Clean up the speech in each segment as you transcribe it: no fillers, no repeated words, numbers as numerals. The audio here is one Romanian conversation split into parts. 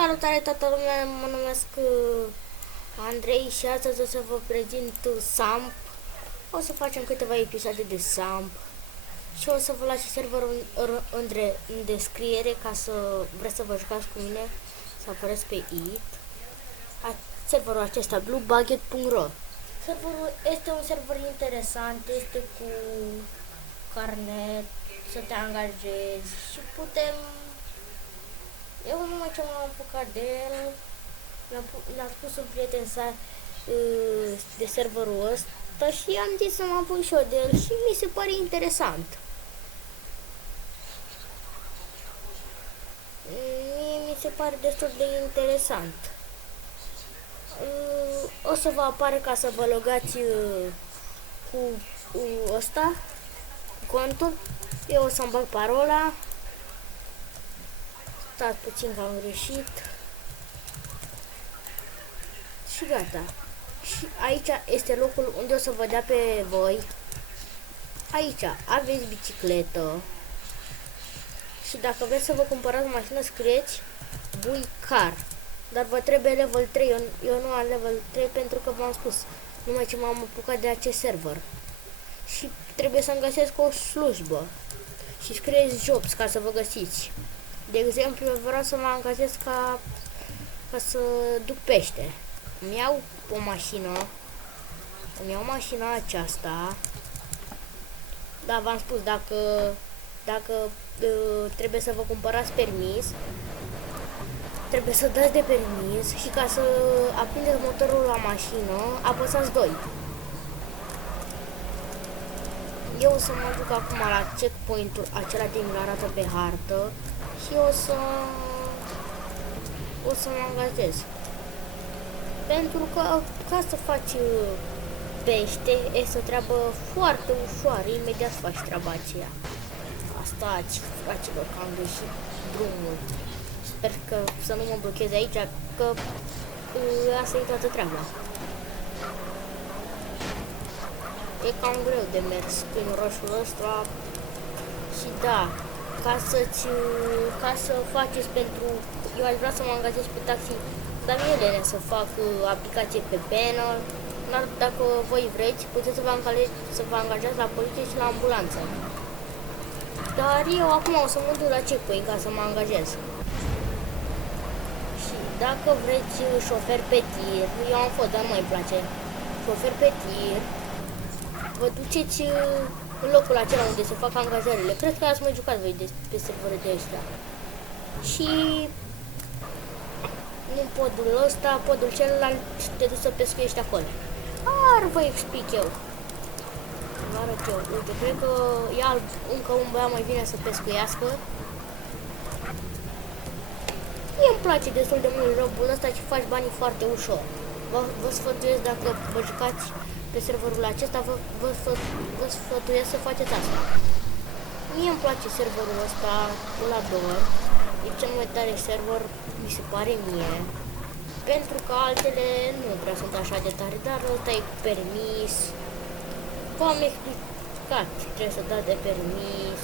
Salutare toată lumea, mă numesc Andrei și astăzi o să vă prezint SAMP. O să facem câteva episoade de SAMP și o să vă las serverul în descriere ca să vreți să vă jucați cu mine, să apăreți pe IT. Serverul acesta bluebucket.ro. Serverul este un server interesant, este cu carnet, să te angajezi și putem... Eu numai ce m-am apucat de el, mi-a spus un prieten de serverul ăsta și am zis să mă apuc și eu de el și mi se pare interesant. Mie mi se pare destul de interesant. O să vă apare ca să vă logați cu ăsta, contul. Eu o să-mi bag parola. Stați puțin că am greșit. Și gata. Și aici este locul unde o să vă dea pe voi. Aici aveți bicicletă. Și dacă vreți să vă cumpărați mașină, scrieți Buicar. Dar vă trebuie level 3. Eu nu am level 3 pentru că v-am spus numai ce m-am apucat de acest server. Și trebuie să-mi găsesc o slujbă. Și scrieți jobs ca să vă găsiți. De exemplu, eu vreau să mă angajez ca să duc pește. Îmi iau o mașină. Îmi iau mașina aceasta. Da, v-am spus, dacă trebuie să vă cumpărați permis, trebuie să dați de permis și ca să aprindeți motorul la mașină, apăsați 2. Eu o să mă duc acum la checkpoint-ul acela din arată pe hartă și o să mă angajez. Pentru că ca să faci pește este o treabă foarte ușoară, imediat faci treaba aceea. Stați, fraților, că am greșit drumul. Sper că să nu mă blochez aici, că asta e toată treaba. E cam greu de mers prin orașul ăsta și da, ca să faceți pentru... Eu aș vrea să mă angajez pe taxi, dar nu e lene să fac aplicație pe penal, dar dacă voi vreți, puteți să vă angajați la poliție și la ambulanță. Dar eu acum o să mă duc la checkpoint ca să mă angajez. Și dacă vreți șofer pe tir, eu am fost, dar nu mai place. Șofer pe tir, vă duceți în locul acela unde se fac angajările. Cred că ați mai jucat voi pe serverul de ăștia. Și în podul ăsta, podul celălalt, te duci să pescuiești acolo. Dar vă explic eu. Vă arăt eu. Uite, cred că ia încă un băiat mai bine să pescuiască. Mie îmi place destul de mult jocul ăsta și faci banii foarte ușor. Vă sfătuiesc, dacă vă jucați pe serverul acesta, vă sfătuiesc să faceți asta. Mie îmi place serverul ăsta, îl ador. E cel mai tare server, mi se pare mie. Pentru că altele nu prea sunt așa de tare, dar ăsta e cu permis. V-am explicat ce trebuie să dați de permis,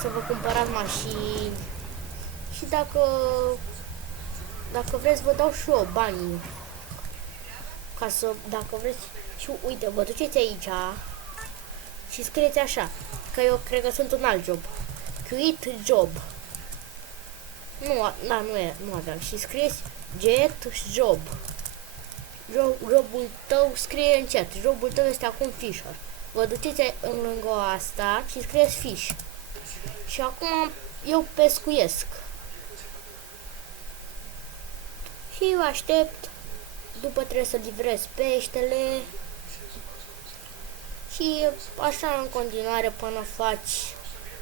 să vă cumpărați mașini. Și dacă vreți, vă dau și eu banii. Ca să, dacă vreți, și uite, vă duceți aici și scrieți așa, că eu cred că sunt un alt job. Quit job. Nu aveam. Și scrieți get job. Jobul tău scrie în chat. Jobul tău este acum Fisher. Vă duceți în lângă asta și scrieți fish. Și acum eu pescuiesc. Și eu aștept. După trebuie să livrez peștele. Și așa în continuare până faci.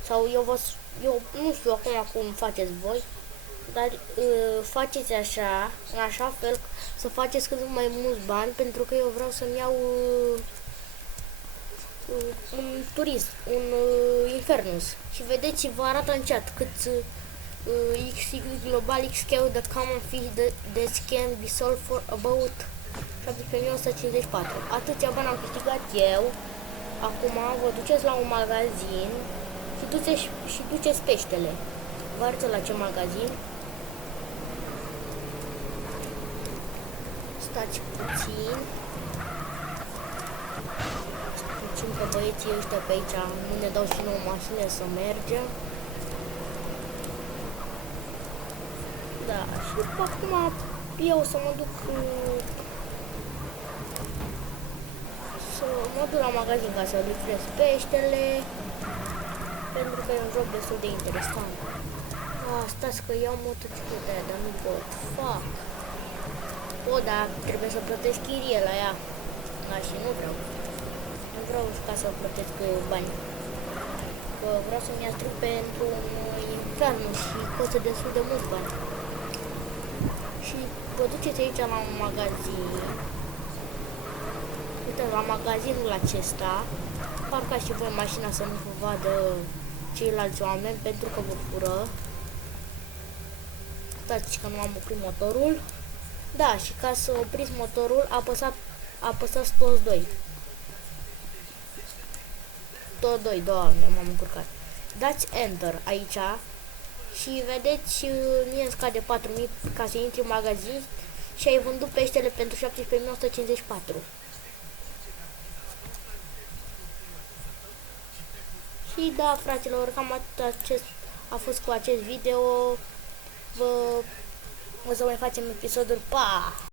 Sau eu nu știu acum cum faceți voi. Dar faceți așa, în așa fel să faceți cât mai mulți bani, pentru că eu vreau să-mi iau un turist, un Infernus. Și vedeți, vă arată în chat cât XXX global XQ the common fish that can be sold for about 7154. Atâția bani am câștigat eu. Acum vă duceți la un magazin și duceți peștele. Vă arăt la ce magazin. Stați puțin. Puțin că băieții ăștia pe aici nu ne dau și nouă mașină să mergem. Da, și acum eu să mă duc la magazin ca să livrez peștele, pentru că e un joc destul de interesant. Stați că iau motocicleta aia, dar nu pot. Fac. O, da, trebuie să plătesc chirie la ea. Da, și nu vreau. Nu vreau ca să plătesc bani. Că vreau să-mi ia trup pentru un infern și costă destul de mult bani. Și vă duceți aici la un magazin. Uite, la magazinul acesta, parcați și voi mașina să nu vă vadă ceilalți oameni, pentru că vă fură. Stați că nu am oprit motorul. Da, și ca să opriți motorul, apăsați toți doi. Toți doi, doamne, m-am încurcat. Dați Enter aici și vedeți, mie îmi scade 4000 ca să intri în magazin și ai vândut peștele pentru 17.154. Și da, fraților, cam atât a fost cu acest video. O să mai facem episoduri. Pa!